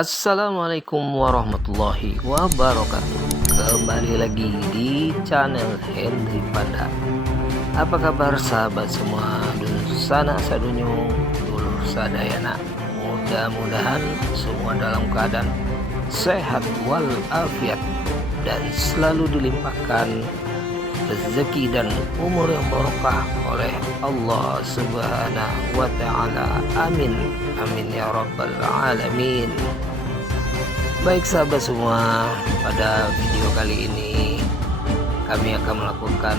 Assalamualaikum warahmatullahi wabarakatuh. Kembali lagi di channel Henry Panda. Apa kabar sahabat semua, dulur sana sadunyung, dulur sadayana. Mudah-mudahan semua dalam keadaan sehat walafiat dan selalu dilimpahkan rezeki dan umur yang barokah oleh Allah Subhanahu wa Ta'ala. Amin, amin ya rabbal alamin. Baik sahabat semua, pada video kali ini kami akan melakukan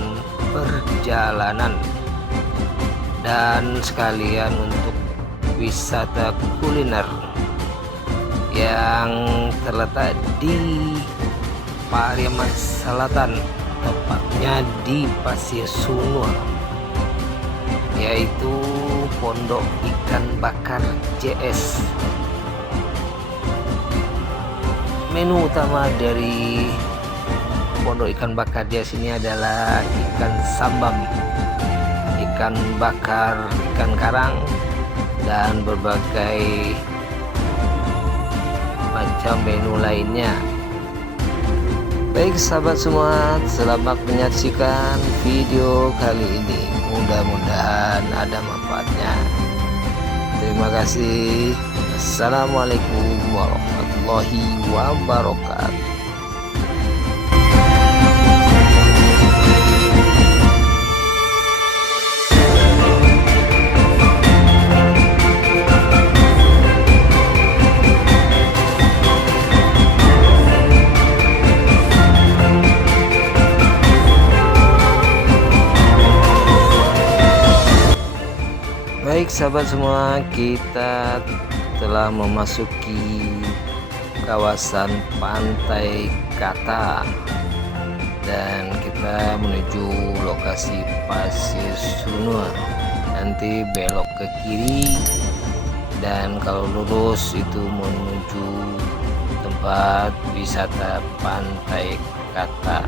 perjalanan dan sekalian untuk wisata kuliner yang terletak di Pariaman Selatan, tepatnya di Pasir Sunur, yaitu Pondok Ikan Bakar JS. Menu utama dari Pondok Ikan Bakar JS ini adalah ikan sambam, ikan bakar, ikan karang, dan berbagai macam menu lainnya. Baik sahabat semua, selamat menyaksikan video kali ini. Mudah-mudahan ada manfaatnya. Terima kasih. Assalamualaikum warahmatullahi wabarakatuh. Baik sahabat semua, kita telah memasuki kawasan Pantai Kata dan kita menuju lokasi Pasir Sunur. Nanti belok ke kiri dan kalau lurus itu menuju tempat wisata Pantai Kata.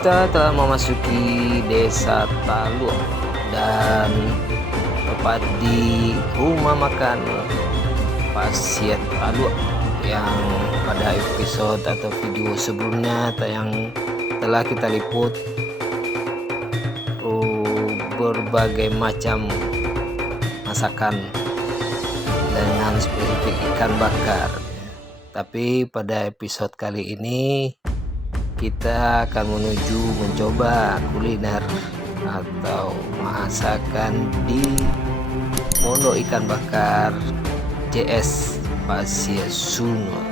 Kita telah memasuki Desa Taluk dan tepat di rumah makan Pasir Taluk yang pada episode atau video sebelumnya yang telah kita liput berbagai macam masakan dengan spesifik ikan bakar. Tapi pada episode kali ini kita akan mencoba kuliner atau masakan di Pondok Ikan Bakar JS Pasir Sunur.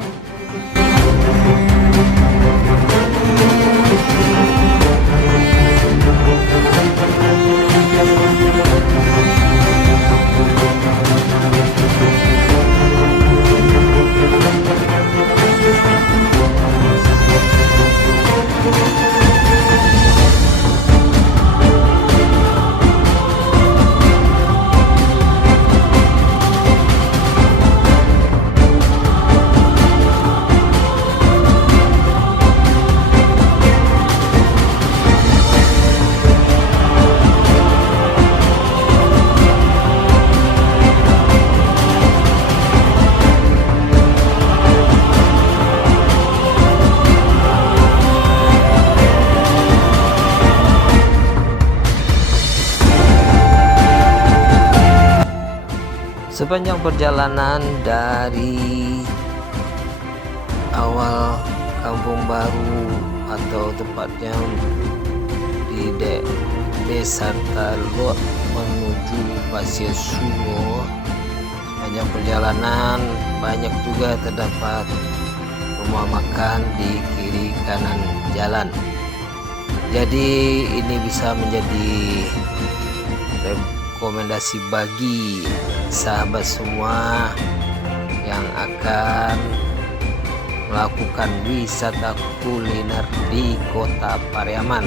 Sepanjang perjalanan dari awal Kampung Baru atau tepatnya di Desa Talok menuju Pasir Sungo, sepanjang perjalanan banyak juga terdapat rumah makan di kiri kanan jalan. Jadi ini bisa menjadi rekomendasi bagi sahabat semua yang akan melakukan wisata kuliner di Kota Pariaman.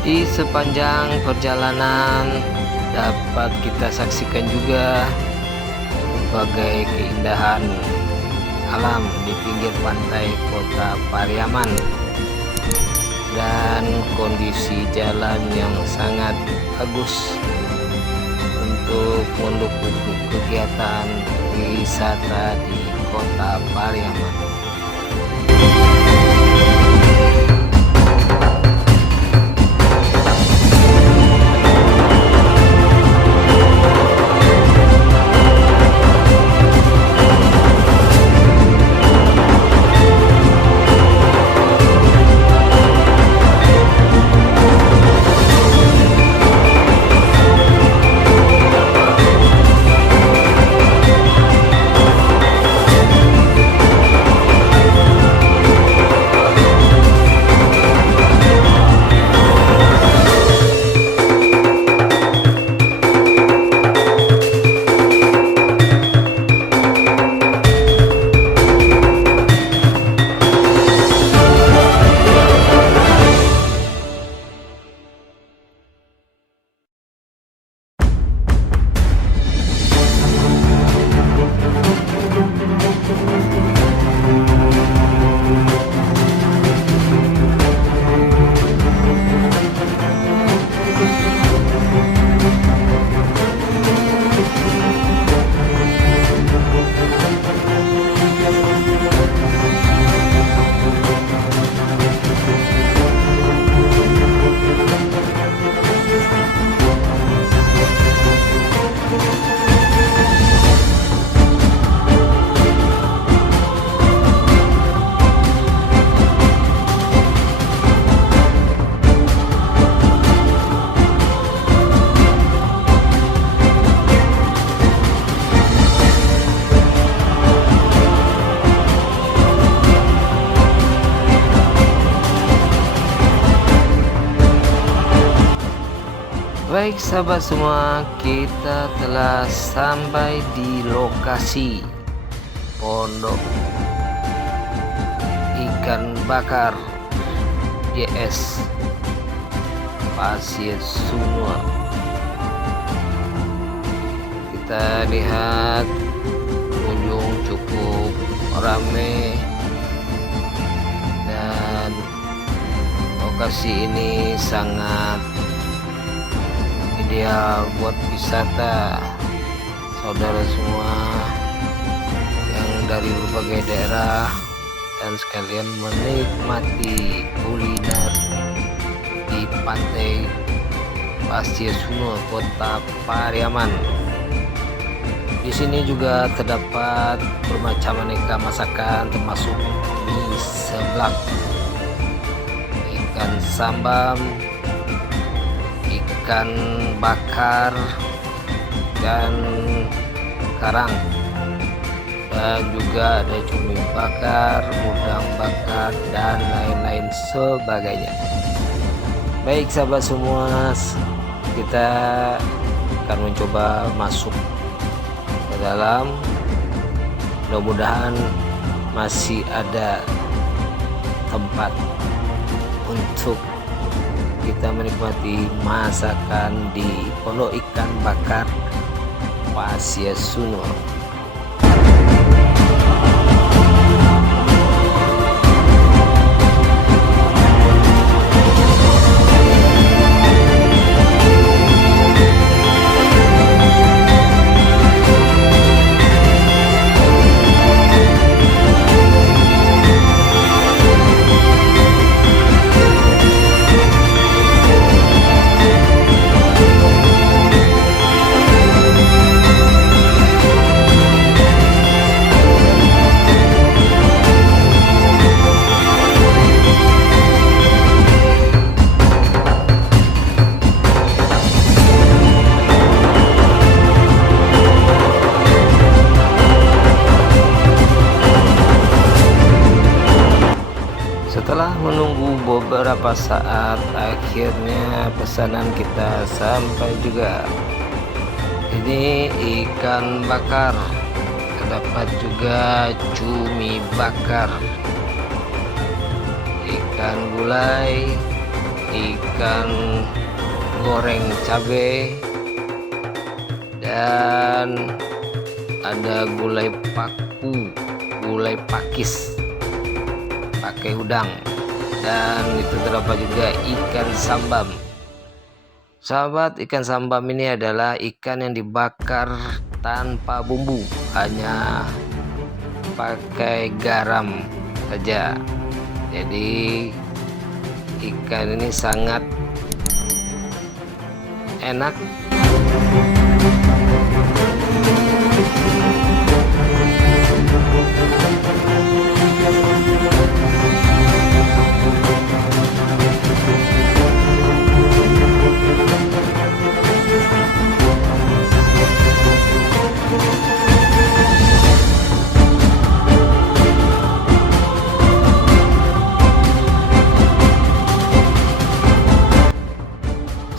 Di sepanjang perjalanan dapat kita saksikan juga berbagai keindahan alam di pinggir pantai Kota Pariaman dan kondisi jalan yang sangat bagus untuk mendukung kegiatan wisata di Kota Pariaman. Baik sahabat semua, kita telah sampai di lokasi Pondok Ikan Bakar JS Pasir Sungo. Kita lihat pengunjung cukup ramai dan lokasi ini sangat ideal buat wisata saudara semua yang dari berbagai daerah dan sekalian menikmati kuliner di pantai Pasir Sungo Kota Pariaman. Di sini juga terdapat bermacam aneka masakan termasuk mie seblak, ikan sambam, ikan bakar, dan karang. dan juga ada cumi bakar, udang bakar, dan lain-lain sebagainya. Baik sahabat semua, kita akan mencoba masuk ke dalam. Mudah-mudahan masih ada tempat untuk kita menikmati masakan di Pondok Ikan Bakar Pasir Sunur. Setelah menunggu beberapa saat, akhirnya pesanan kita sampai juga. Ini ikan bakar, terdapat juga cumi bakar, ikan gulai, ikan goreng cabai, dan ada gulai paku, gulai pakis pakai udang, dan itu terdapat juga ikan sambam. Sahabat, ikan sambam ini adalah ikan yang dibakar tanpa bumbu, hanya pakai garam saja. Jadi ikan ini sangat enak.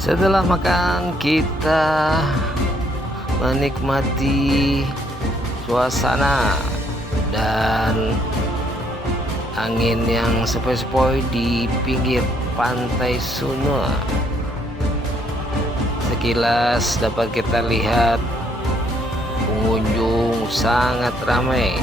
Setelah makan, kita menikmati suasana dan angin yang sepoi-sepoi di pinggir pantai Sunur. Sekilas dapat kita lihat pengunjung sangat ramai.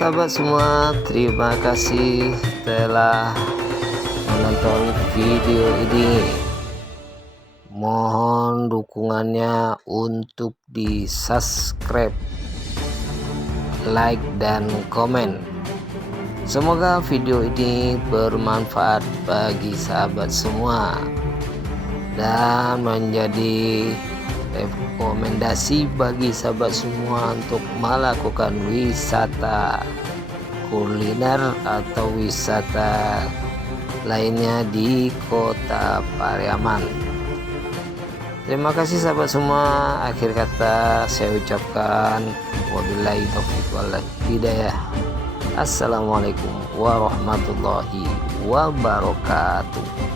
sahabat semua, terima kasih telah menonton video ini. Mohon dukungannya untuk di subscribe, like, dan komen. Semoga video ini bermanfaat bagi sahabat semua dan menjadi rekomendasi bagi sahabat semua untuk melakukan wisata kuliner atau wisata lainnya di Kota Pariaman. Terima kasih sahabat semua. Akhir kata saya ucapkan wabillahi taufiq wal hidayah. Assalamualaikum warahmatullahi wabarakatuh.